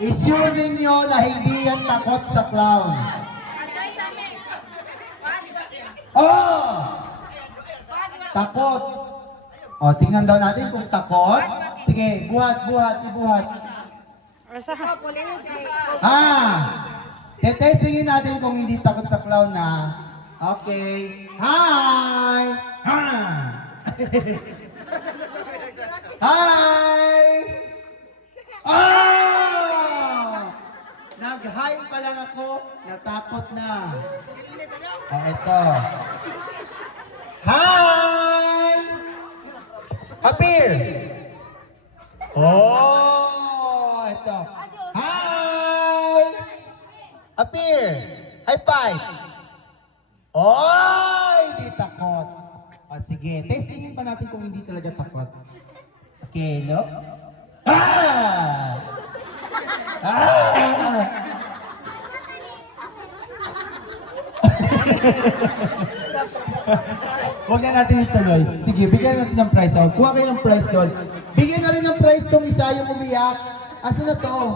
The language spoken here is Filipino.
I-sure ninyo na hindi yan takot sa clown. Oh! Takot. O, tingnan daw natin kung takot. Sige, buhat, ibuhat. Tetestingin natin kung hindi takot sa clown na. Okay. Hi! Hi! Oh! Nag-hi pa lang ako, natakot na. Ito. Hi! Appear! Oh! Ito. Hi! Appear! High five! Oh! Hindi takot. O sige, testingin pa natin kung hindi talaga takot. Okay, look. Ah! Ah! Huwag na natin ituloy. Sige, bigyan natin ng prize. Kuha kayo ng prize doon. Bigyan na rin ng prize tong isa yung umiyak. Asa na to?